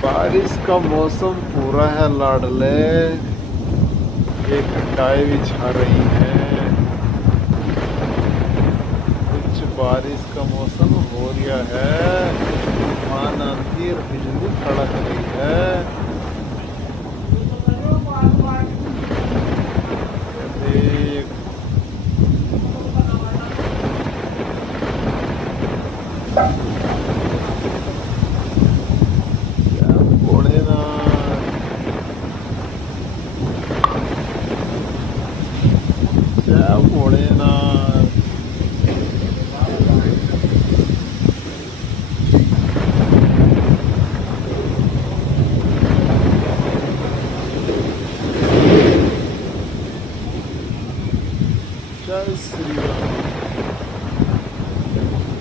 बारिश का मौसम पूरा है लाडले। ये घटाएं भी छा रही हैं। कुछ बारिश का मौसम हो गया है। तूफान आंधी और बिजली कड़क रही है। देख, क्या भोलेनाथ, क्या भोलेनाथ। जय श्री राम।